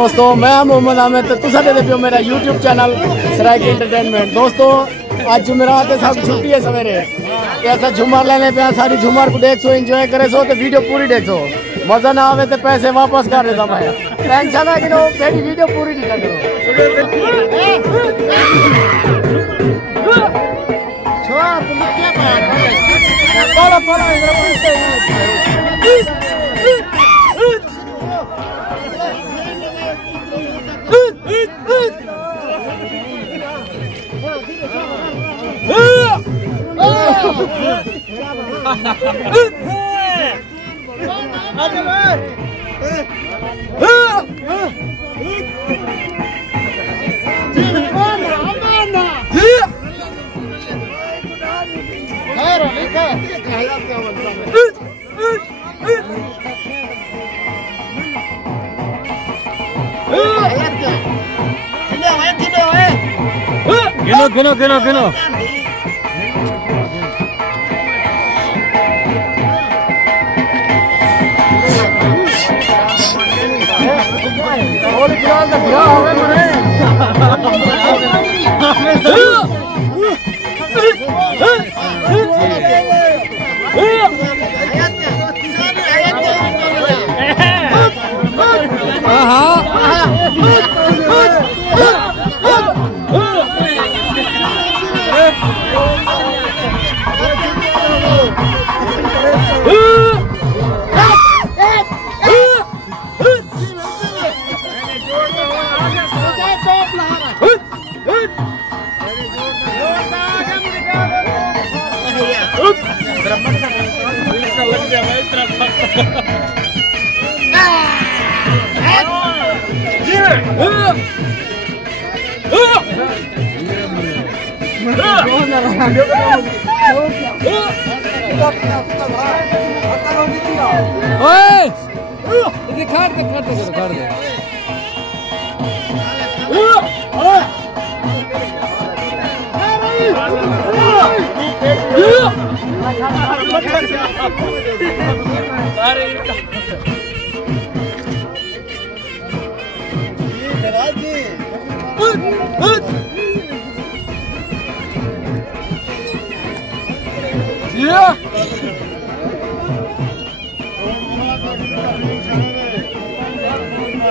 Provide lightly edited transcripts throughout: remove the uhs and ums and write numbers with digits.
दोस्तों मैं मोहम्मद आमिर तो तुसा दे पियो मेरा यूट्यूब चैनल सराइकी एंटरटेनमेंट। दोस्तों आज जुमेरात है, सब छुट्टी है सवेरे ऐसा झूमर लेने पे सारी झूमर को देख सो एंजॉय करे सो तो वीडियो पूरी देख सो, मजा ना आवे तो पैसे वापस कर देता मैं। टेंशन है कि नो मेरी वीडियो पूरी दिखा गिनो गिनो गिनो और गिलास का बिया होवे मरे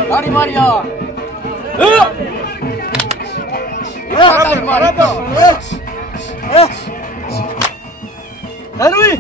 गाड़ी मारिया गाड़ी मारा तो अरे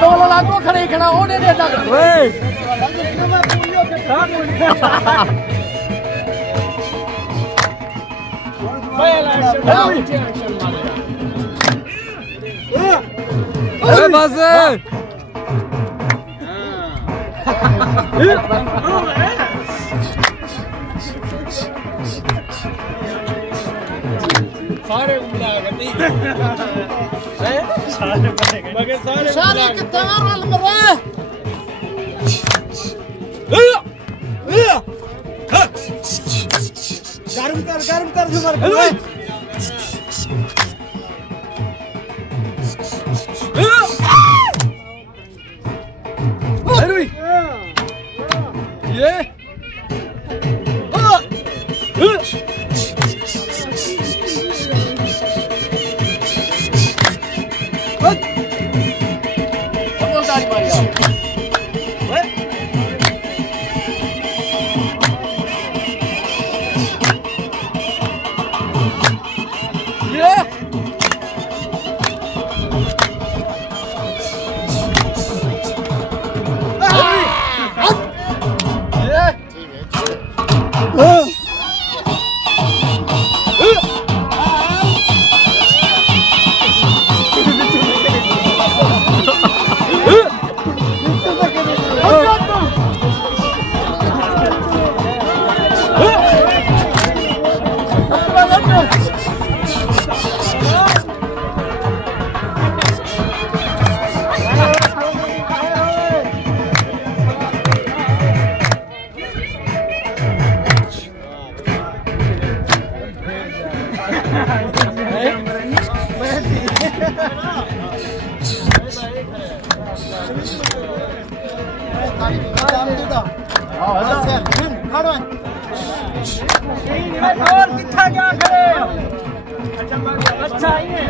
दो लाखों खड़े खड़ा होने देता बस सारे सारे कितना वाल मरे गर्म कर जुमर ये कितना क्या करे अच्छा ही है